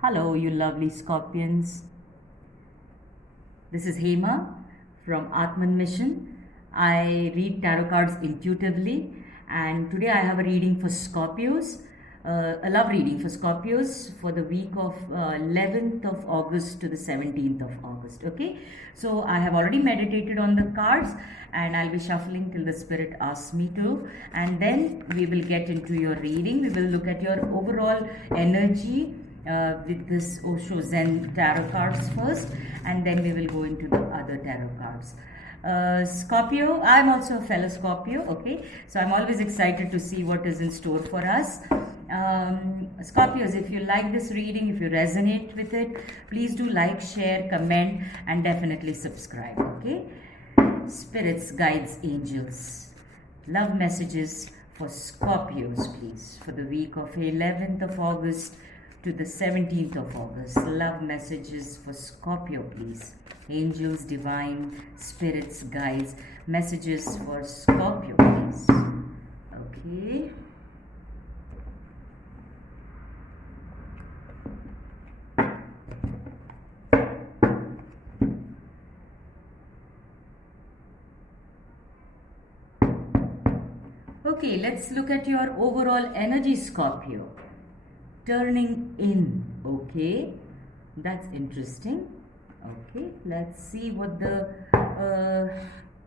Hello, you lovely scorpions. This is Hema from Atman Mission. I read tarot cards intuitively, and today I have a reading for Scorpios. A love reading for Scorpios for the week of 11th of August to the 17th of August. Okay, so I have already meditated on the cards, and I'll be shuffling till the spirit asks me to, and then we will get into your reading. We will look at your overall energy with this Osho Zen tarot cards first, and then we will go into the other tarot cards. Scorpio, I'm also a fellow Scorpio, okay? So I'm always excited to see what is in store for us. Scorpios, if you like this reading, if you resonate with it, please do like, share, comment, and definitely subscribe, okay? Spirits, guides, angels, love messages for Scorpios, please, for the week of 11th of August to the 17th of August. Love messages for Scorpio, please. Angels, divine, spirits, guides, messages for Scorpio, please. Okay. Okay, let's look at your overall energy, Scorpio. Turning in, okay, that's interesting. Okay, let's see what the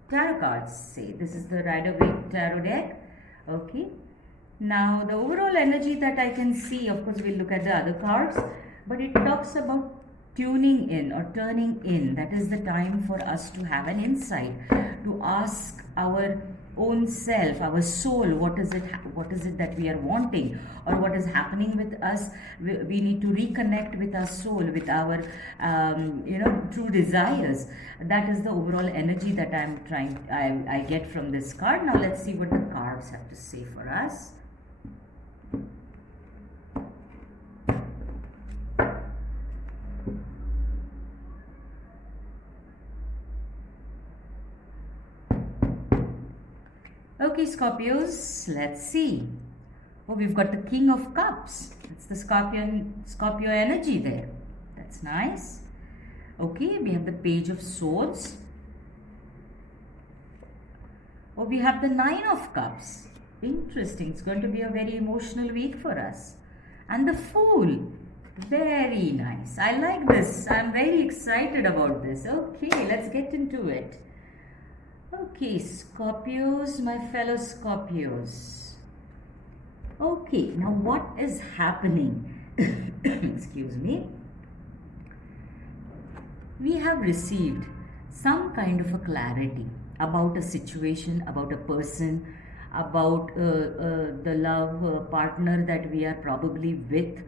tarot cards say. This is the Rider-Waite tarot deck. Okay, now the overall energy that I can see, of course we'll look at the other cards, but it talks about tuning in or turning in. That is the time for us to have an insight, to ask our own self, our soul, what is it that we are wanting, or what is happening with us. We need to reconnect with our soul, with our true desires. That is the overall energy that I get from this card. Now let's see what the cards have to say for us. Okay, Scorpios, let's see. Oh, we've got the King of Cups. That's the Scorpio energy there. That's nice. Okay, we have the Page of Swords. Oh, we have the Nine of Cups. Interesting. It's going to be a very emotional week for us. And the Fool. Very nice. I like this. I'm very excited about this. Okay, let's get into it. Okay, Scorpios, my fellow Scorpios. Okay, now what is happening? Excuse me. We have received some kind of a clarity about a situation, about a person, about the love partner that we are probably with.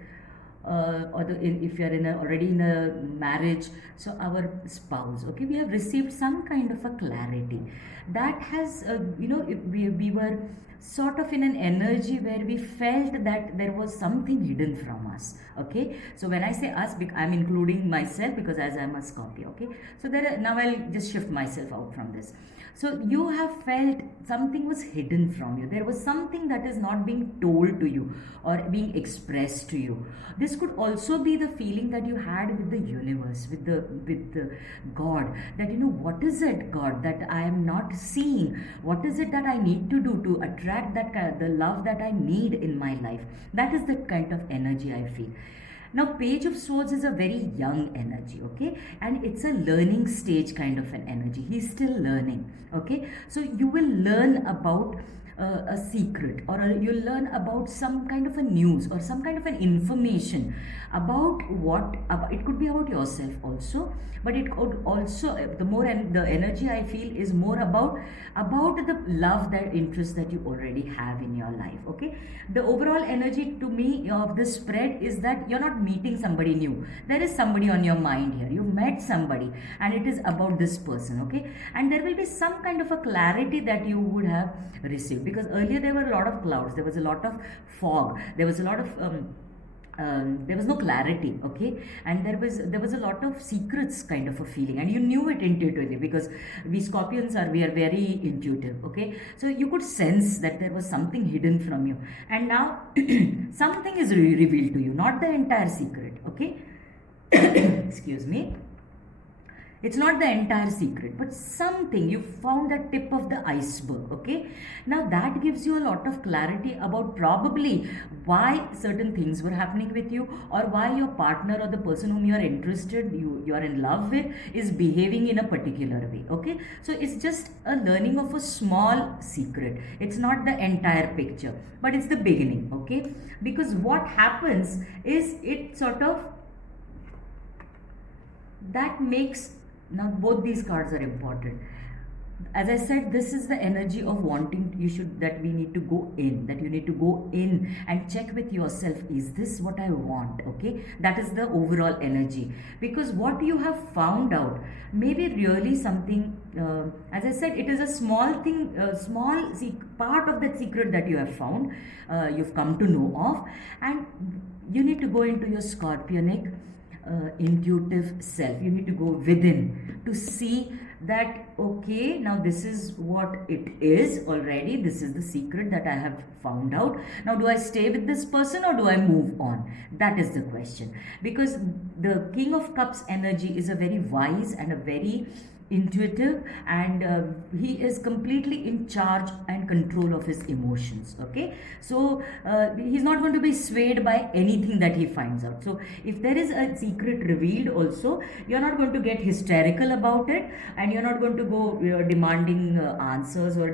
If you are already in a marriage, so our spouse, okay, we have received some kind of a clarity that has we were sort of in an energy where we felt that there was something hidden from us. Okay, so when I say us, I'm including myself, because as I'm a Scorpio. Okay, so now I'll just shift myself out from this. So you have felt something was hidden from you. There was something that is not being told to you or being expressed to you. This could also be the feeling that you had with the universe, with the God, that what is it, God, that I am not seeing? What is it that I need to do to attract the love that I need in my life? That is the kind of energy I feel. Now, Page of Swords is a very young energy, okay? And it's a learning stage kind of an energy. He's still learning, okay? So you will learn about a secret, or you'll learn about some kind of a news or some kind of an information about it could be about yourself also, but it could also, the energy I feel is more about the love, that interest that you already have in your life. Okay, the overall energy to me of this spread is that you're not meeting somebody new. There is somebody on your mind here. You met somebody, and it is about this person. Okay, and there will be some kind of a clarity that you would have received, because earlier there were a lot of clouds, there was a lot of fog, there was a lot of there was no clarity, okay, and there was a lot of secrets kind of a feeling, and you knew it intuitively, because we Scorpions we are very intuitive, okay, so you could sense that there was something hidden from you, and now something is revealed to you, not the entire secret, okay. Excuse me. It's not the entire secret, but something you found, the tip of the iceberg, okay. Now that gives you a lot of clarity about probably why certain things were happening with you, or why your partner or the person whom you are interested, you are in love with, is behaving in a particular way, okay. So it's just a learning of a small secret. It's not the entire picture, but it's the beginning, okay. Because what happens is, it sort of, that makes, now both these cards are important. As I said, this is the energy of wanting, that we need to go in, that you need to go in and check with yourself, is this what I want, okay. That is the overall energy, because what you have found out may be really something, as I said, it is a small thing, part of that secret that you have found, you've come to know of, and you need to go into your Scorpionic intuitive self. You need to go within to see that, okay, now this is what it is already, this is the secret that I have found out. Now do I stay with this person, or do I move on? That is the question, because the King of Cups energy is a very wise and a very intuitive, and he is completely in charge and control of his emotions, okay. So he's not going to be swayed by anything that he finds out. So if there is a secret revealed also, you're not going to get hysterical about it, and you're not going to go demanding answers, or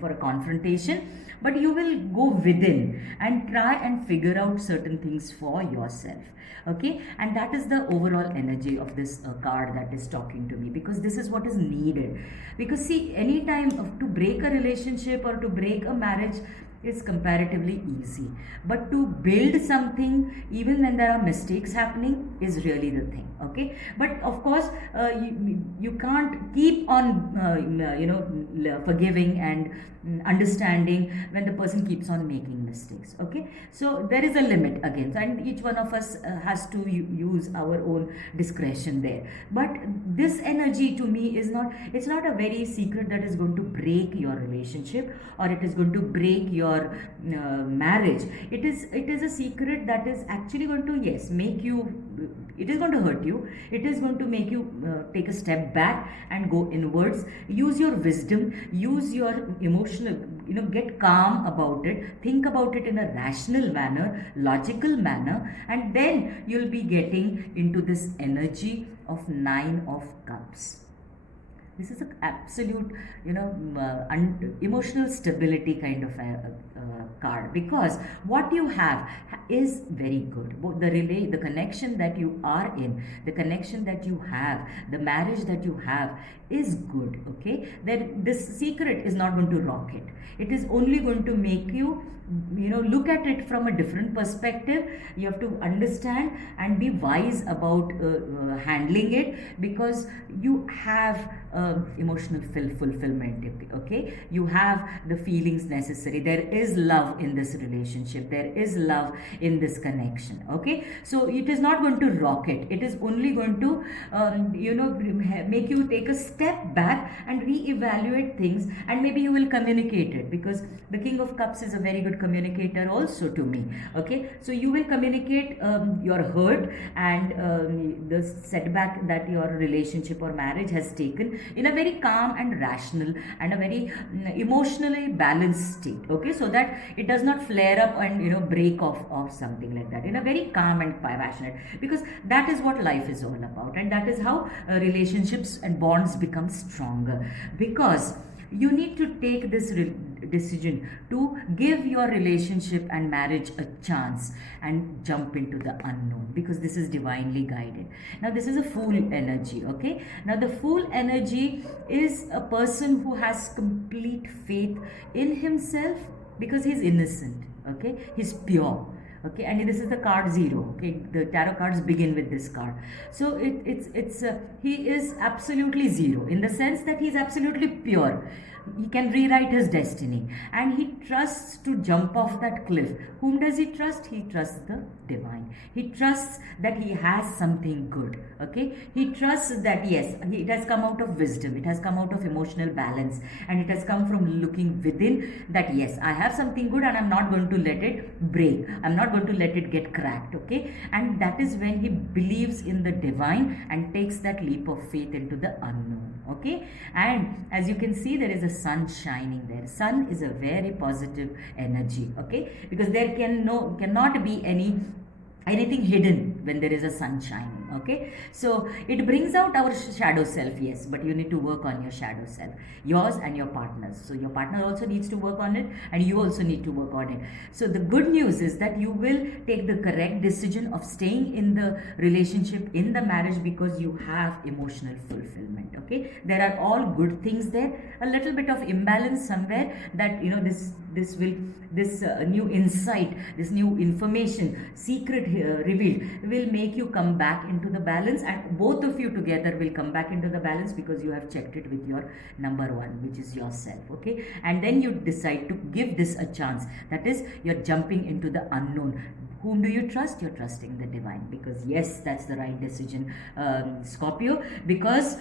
for a confrontation, but you will go within and try and figure out certain things for yourself, okay. And that is the overall energy of this card that is talking to me, because this is what is needed. Because see, anytime to break a relationship or to break a marriage is comparatively easy, but to build something, even when there are mistakes happening, is really the thing, okay. But of course, you can't keep on forgiving and understanding when the person keeps on making mistakes, okay. So there is a limit again, and each one of us has to use our own discretion there. But this energy to me is not, it's not a very secret that is going to break your relationship, or it is going to break your marriage. It is a secret that is actually going to, yes, make you, it is going to hurt you, it is going to make you take a step back and go inwards, use your wisdom, use your emotional, get calm about it, think about it in a rational manner, logical manner, and then you'll be getting into this energy of Nine of Cups. This is an absolute, emotional stability kind of a card, because what you have is very good. The connection that you are in, the connection that you have, the marriage that you have is good, okay. Then this secret is not going to rock it. It is only going to make you, look at it from a different perspective. You have to understand and be wise about handling it, because you have emotional fulfillment, okay. You have the feelings necessary. There is love in this relationship, there is love in this connection, okay. So it is not going to rock it. It is only going to make you take a step back and re-evaluate things, and maybe you will communicate it, because the King of Cups is a very good communicator also to me, okay. So you will communicate your hurt and the setback that your relationship or marriage has taken in a very calm and rational and a very emotionally balanced state, okay, so that it does not flare up and break off something like that, in a very calm and passionate, because that is what life is all about, and that is how relationships and bonds become stronger, because you need to take this decision to give your relationship and marriage a chance and jump into the unknown, because this is divinely guided. Now this is a Fool energy, okay. Now the Fool energy is a person who has complete faith in himself, because he's innocent, okay, he's pure, okay. And this is the card 0, okay. The tarot cards begin with this card. So he is absolutely 0, in the sense that he's absolutely pure. He can rewrite his destiny, and he trusts to jump off that cliff. Whom does he trust? He trusts the divine. He trusts that he has something good. Okay, he trusts that yes, it has come out of wisdom, it has come out of emotional balance, and it has come from looking within, that yes, I have something good and I'm not going to let it break, I'm not going to let it get cracked. Okay, and that is when he believes in the divine and takes that leap of faith into the unknown. Okay, and as you can see, there is a sun shining there. Sun is a very positive energy. Okay, because there cannot be anything hidden when there is a sun shining. Okay, so it brings out our shadow self, yes, but you need to work on your shadow self, yours and your partner's. So your partner also needs to work on it, and you also need to work on it. So the good news is that you will take the correct decision of staying in the relationship, in the marriage, because you have emotional fulfillment. Okay, there are all good things there, a little bit of imbalance somewhere, that this new insight, this new information, secret revealed, will make you come back into the balance, and both of you together will come back into the balance, because you have checked it with your number one, which is yourself. Okay, and then you decide to give this a chance. That is, you're jumping into the unknown. Whom do you trust? You're trusting the divine, because yes, that's the right decision, Scorpio, because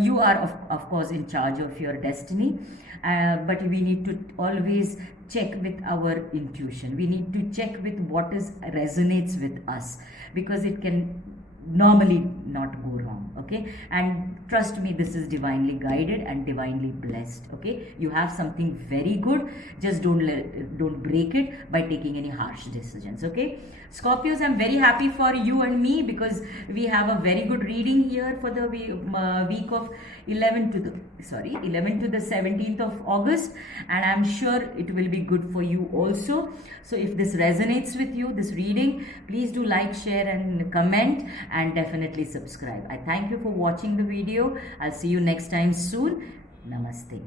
you are of course in charge of your destiny, but we need to always check with our intuition. We need to check with what resonates with us, because it can normally not go wrong. Okay, and trust me, this is divinely guided and divinely blessed. Okay, you have something very good, just don't break it by taking any harsh decisions. Okay, Scorpios, I'm very happy for you and me, because we have a very good reading here for the week of 11 to the 17th of August, and I'm sure it will be good for you also. So if this resonates with you, this reading, please do like, share and comment, and definitely subscribe. I thank you for watching the video. I'll see you next time soon. Namaste.